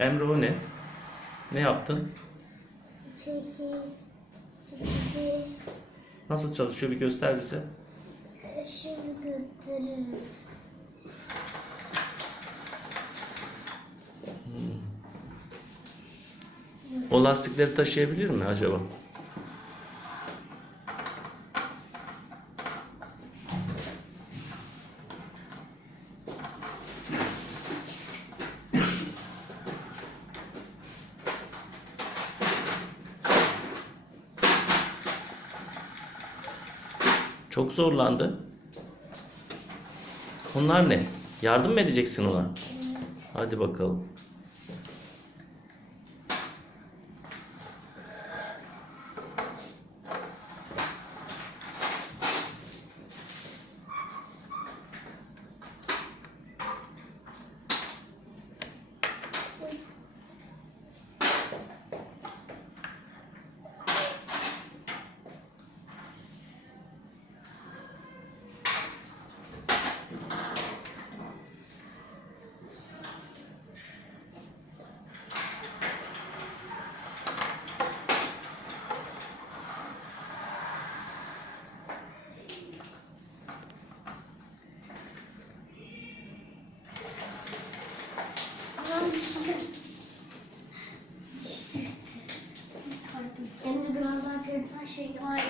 Emre o ne? Ne yaptın? Çekici. Nasıl çalışıyor bir göster bize. Şimdi gösteririm. O lastikleri taşıyabilir mi acaba? Çok zorlandı. Bunlar ne? Yardım mı edeceksin ona? Evet. Hadi bakalım. Emre biraz daha kötü şey var.